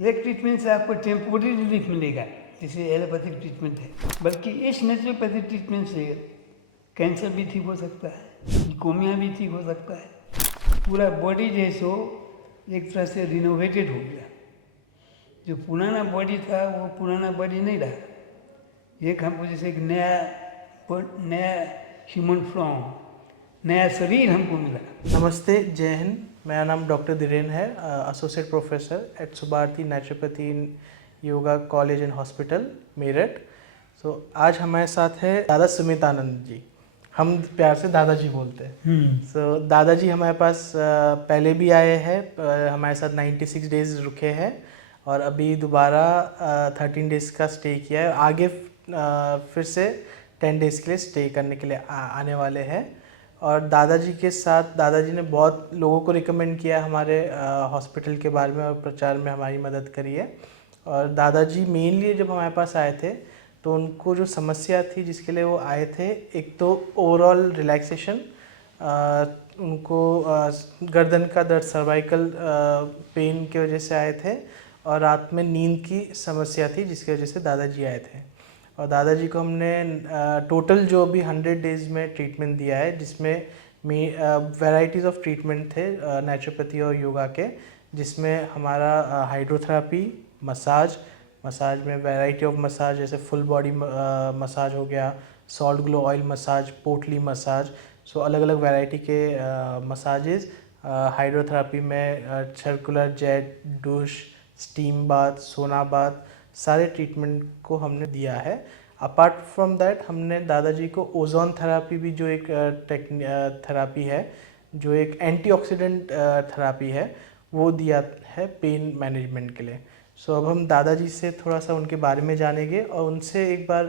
एक ट्रीटमेंट से आपको टेम्पोररी रिलीफ मिलेगा, जैसे एलोपैथिक ट्रीटमेंट है, बल्कि इस नेचुरोपैथिक ट्रीटमेंट से कैंसर भी ठीक हो सकता है, ल्यूकेमिया भी ठीक हो सकता है। पूरा बॉडी जो है सो एक तरह से रिनोवेटेड हो गया। जो पुराना बॉडी था वो पुराना बॉडी नहीं रहा। एक हमको जैसे एक नया ह्यूमन फॉर्म, नया शरीर हमको मिला। नमस्ते, जय हिंद। मेरा नाम डॉक्टर धीरेन है, associate professor at Subharti naturopathy in yoga college and hospital Meerut. आज हमारे साथ है दादा सुमितानंद जी, हम प्यार से दादाजी बोलते हैं। दादाजी हमारे पास पहले भी आए हैं, हमारे साथ 96 डेज रुके हैं और अभी दोबारा 13 डेज़ का स्टे किया है। आगे फिर से 10 डेज़ के लिए स्टे करने के लिए आने वाले हैं। और दादाजी के साथ दादाजी ने बहुत लोगों को रिकमेंड किया हमारे हॉस्पिटल के बारे में और प्रचार में हमारी मदद करी है। और दादाजी मेनली जब हमारे पास आए थे तो उनको जो समस्या थी जिसके लिए वो आए थे, एक तो ओवरऑल रिलैक्सेशन, उनको गर्दन का दर्द, सर्वाइकल पेन की वजह से आए थे, और रात में नींद की समस्या थी जिसकी वजह से दादाजी आए थे। और दादाजी को हमने टोटल जो भी 100 डेज़ में ट्रीटमेंट दिया है, जिसमें वैराइटीज़ ऑफ ट्रीटमेंट थे नेचुरोपैथी और योगा के, जिसमें हमारा हाइड्रोथेरेपी, मसाज में वैरायटी ऑफ मसाज, जैसे फुल बॉडी मसाज हो गया, सॉल्ट ग्लो ऑयल मसाज, पोटली मसाज, सो अलग अलग वैरायटी के मसाजेस। हाइड्रोथेरेपी में circular jet, douche, steam bath, सोना बाथ, सारे ट्रीटमेंट को हमने दिया है। अपार्ट फ्रॉम दैट हमने दादाजी को ओजोन थेरापी भी, जो एक थेरापी है, जो एक एंटीऑक्सीडेंट थेरापी है, वो दिया है पेन मैनेजमेंट के लिए। अब हम दादाजी से थोड़ा सा उनके बारे में जानेंगे और उनसे एक बार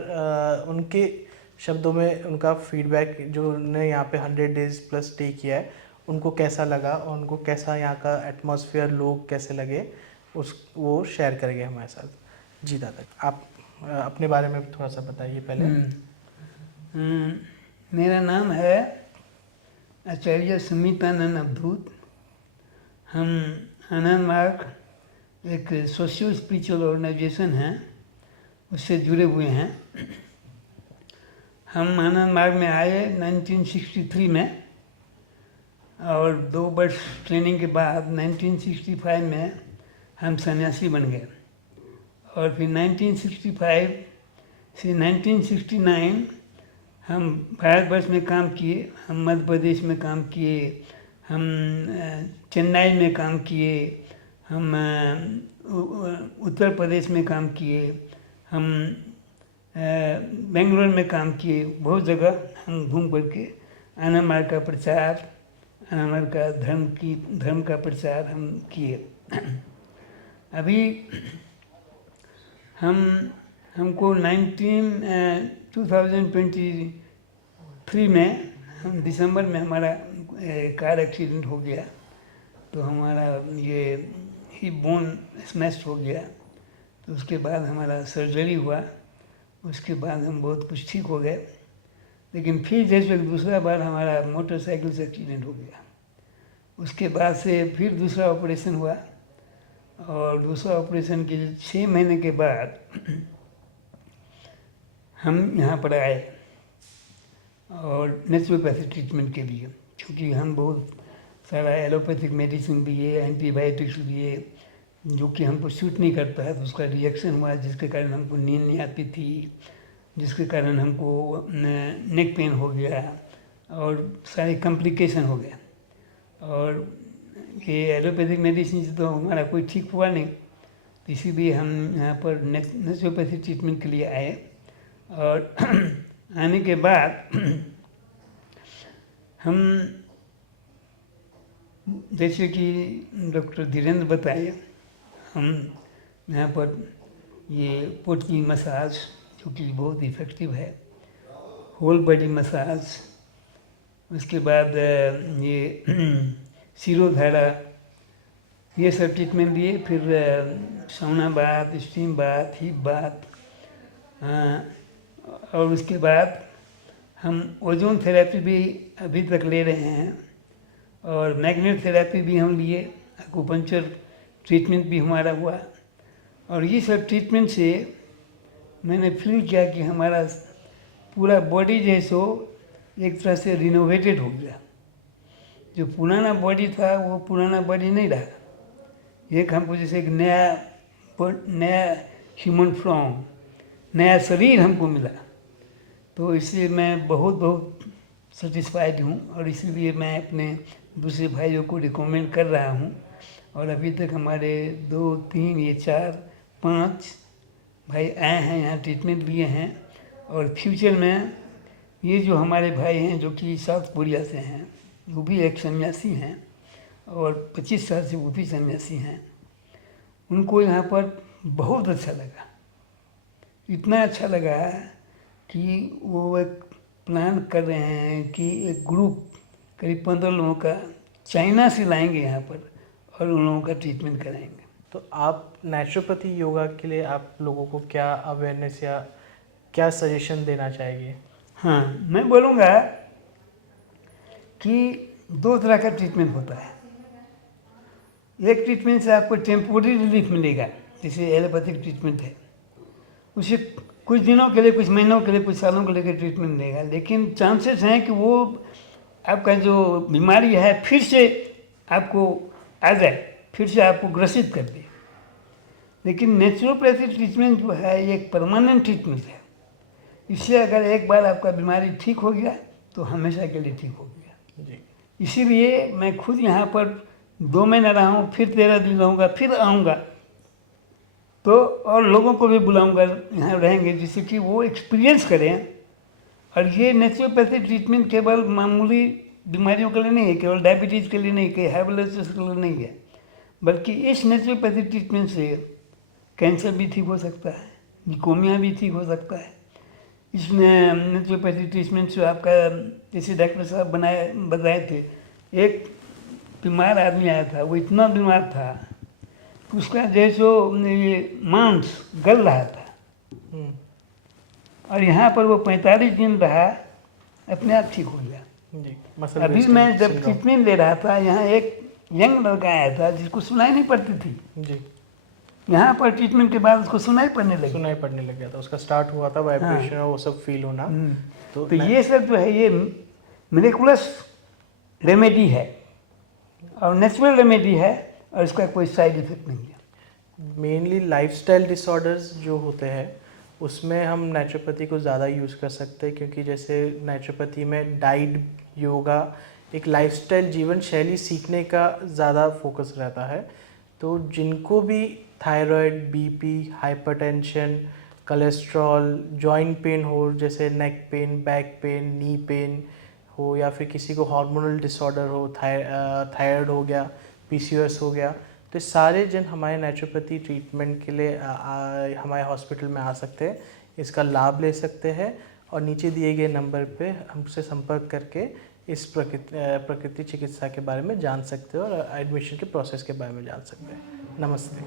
उनके शब्दों में उनका फीडबैक, जो उन्होंने यहाँ पे 100 डेज़ प्लस स्टे किया है, उनको कैसा लगा और उनको कैसा यहाँ का एटमॉस्फेयर, लोग कैसे लगे, वो शेयर करेंगे हमारे साथ। जी दादा, आप अपने बारे में थोड़ा सा बताइए पहले। मेरा नाम है आचार्य सुमितानंद अवधूत। हम आनंद मार्ग एक सोशियो स्पिरिचुअल ऑर्गेनाइजेशन है, उससे जुड़े हुए हैं। हम आनंद मार्ग में आए 1963 में, और 2 वर्ष ट्रेनिंग के बाद 1965 में हम सन्यासी बन गए। और फिर 1965 से 1969 हम भारतवर्ष में काम किए। हम मध्य प्रदेश में काम किए, हम चेन्नई में काम किए, हम उत्तर प्रदेश में काम किए, हम बेंगलोर में काम किए। बहुत जगह हम घूम कर के आनंद मार्ग का प्रचार, आनंद मार्ग का धर्म का प्रचार हम किए। अभी हमको 2023 में, हम दिसंबर में हमारा कार एक्सीडेंट हो गया, तो हमारा ये हिप बोन स्मैश हो गया। तो उसके बाद हमारा सर्जरी हुआ, उसके बाद हम बहुत कुछ ठीक हो गए। लेकिन फिर जैसे दूसरा बार हमारा मोटरसाइकिल से एक्सीडेंट हो गया। उसके बाद से फिर दूसरा ऑपरेशन हुआ, और दूसरा ऑपरेशन के 6 महीने के बाद हम यहाँ पर आए, और नेचुरोपैथी ट्रीटमेंट के लिए, क्योंकि हम बहुत सारा एलोपैथिक मेडिसिन भी है, एंटीबायोटिक्स भी है, जो कि हमको सूट नहीं करता है। तो उसका रिएक्शन हुआ, जिसके कारण हमको नींद नहीं आती थी, जिसके कारण हमको नेक पेन हो गया और सारे कॉम्प्लिकेशन हो गया। और ये एलोपैथिक मेडिसिन से तो हमारा कोई ठीक हुआ नहीं, तो इसीलिए हम यहाँ पर नेचुरोपैथी ट्रीटमेंट के लिए आए। और आने के बाद हम, जैसे कि डॉक्टर धीरेन्द्र बताए, हम यहाँ पर ये पोटली मसाज, जो कि बहुत इफ़ेक्टिव है, होल बॉडी मसाज, उसके बाद ये शिरोधारा, ये सब ट्रीटमेंट दिए। फिर sauna bath, steam bath, hip bath, और उसके बाद हम ओजोन थेरेपी भी अभी तक ले रहे हैं, और मैग्नेट थेरेपी भी हम लिए, एक्यूपंक्चर ट्रीटमेंट भी हमारा हुआ। और ये सब ट्रीटमेंट से मैंने फील किया कि हमारा पूरा बॉडी जो है सो एक तरह से रिनोवेटेड हो गया। जो पुराना बॉडी था वो पुराना बॉडी नहीं रहा। एक हमको जैसे एक नया ह्यूमन फॉर्म, नया शरीर हमको मिला। तो इसलिए मैं बहुत बहुत सेटिस्फाइड हूँ और इसीलिए मैं अपने दूसरे भाइयों को रिकमेंड कर रहा हूँ। और अभी तक हमारे 2, 3, ये 4, 5 भाई आए हैं, यहाँ ट्रीटमेंट लिए हैं। और फ्यूचर में ये जो हमारे भाई हैं जो कि साउथ कोरिया से हैं, वो भी एक सन्यासी हैं और 25 साल से वो भी सन्यासी हैं। उनको यहाँ पर बहुत अच्छा लगा, इतना अच्छा लगा कि वो एक प्लान कर रहे हैं कि एक ग्रुप करीब 15 लोगों का चाइना से लाएंगे यहाँ पर और उन लोगों का ट्रीटमेंट कराएंगे। तो आप नेचुरोपैथी योगा के लिए आप लोगों को क्या अवेयरनेस या क्या सजेशन देना चाहेंगे? हाँ, मैं बोलूँगा कि 2 तरह का ट्रीटमेंट होता है। एक ट्रीटमेंट से आपको टेम्पोररी रिलीफ मिलेगा, जैसे एलोपैथिक ट्रीटमेंट है। उसे कुछ दिनों के लिए, कुछ महीनों के लिए, कुछ सालों के लिए ट्रीटमेंट देगा, लेकिन चांसेस हैं कि वो आपका जो बीमारी है फिर से आपको आ जाए, फिर से आपको ग्रसित कर दे। लेकिन नेचुरोपैथी ट्रीटमेंट जो है ये एक परमानेंट ट्रीटमेंट है। इससे अगर एक बार आपका बीमारी ठीक हो गया तो हमेशा के लिए ठीक हो गया जी। इसीलिए मैं खुद यहाँ पर 2 महीना रहा हूँ, फिर 13 दिन रहूँगा, फिर आऊँगा। तो और लोगों को भी बुलाऊँगा, यहाँ रहेंगे, जिससे कि वो एक्सपीरियंस करें। और ये नेचुरोपैथी ट्रीटमेंट केवल मामूली बीमारियों के लिए नहीं है, केवल डायबिटीज़ के लिए नहीं, कि हाई ब्लड प्रेशर के लिए नहीं है, बल्कि इस नेचुरोपैथी ट्रीटमेंट से कैंसर भी ठीक हो सकता है, निकोमिया भी ठीक हो सकता है। इसमें नेचुरोपैथी ट्रीटमेंट से आपका, जैसे डॉक्टर साहब बताए थे, एक बीमार आदमी आया था, वो इतना बीमार था कि उसका जैसो ये मांस गल रहा था और यहाँ पर वो 45 दिन रहा, अपने आप ठीक हो गया। जी। मसल अभी वेस्टिंग मैं जब सिंड्रोम। ट्रीटमेंट ले रहा था, यहाँ एक यंग लड़का आया था जिसको सुनाई नहीं पड़ती थी। जी। यहाँ पर ट्रीटमेंट के बाद उसको सुनाई पड़ने लगी। सुनाई पड़ने लग गया था, उसका स्टार्ट हुआ था वाइब्रेशन और वो सब फील होना। तो ये सब जो है ये मिरेकुलस रेमेडी है और नेचुरल रेमेडी है और इसका कोई साइड इफेक्ट नहीं है। मेनली लाइफस्टाइल डिसऑर्डर्स जो होते हैं उसमें हम नेचुरोपैथी को ज़्यादा यूज़ कर सकते हैं, क्योंकि जैसे नेचुरोपैथी में डाइट, योगा, एक लाइफस्टाइल जीवन शैली सीखने का ज़्यादा फोकस रहता है। तो जिनको भी thyroid, BP, hypertension, cholesterol, joint pain हो, जैसे neck pain, back pain, knee pain हो, या फिर किसी को हार्मोनल डिसऑर्डर हो, थायराइड हो गया, पीसीओएस हो गया, तो सारे जन हमारे नेचुरोपैथी ट्रीटमेंट के लिए हमारे हॉस्पिटल में आ सकते हैं, इसका लाभ ले सकते हैं और नीचे दिए गए नंबर पे हमसे संपर्क करके इस प्रकृति चिकित्सा के बारे में जान सकते हो और एडमिशन के प्रोसेस के बारे में जान सकते हैं। नमस्ते।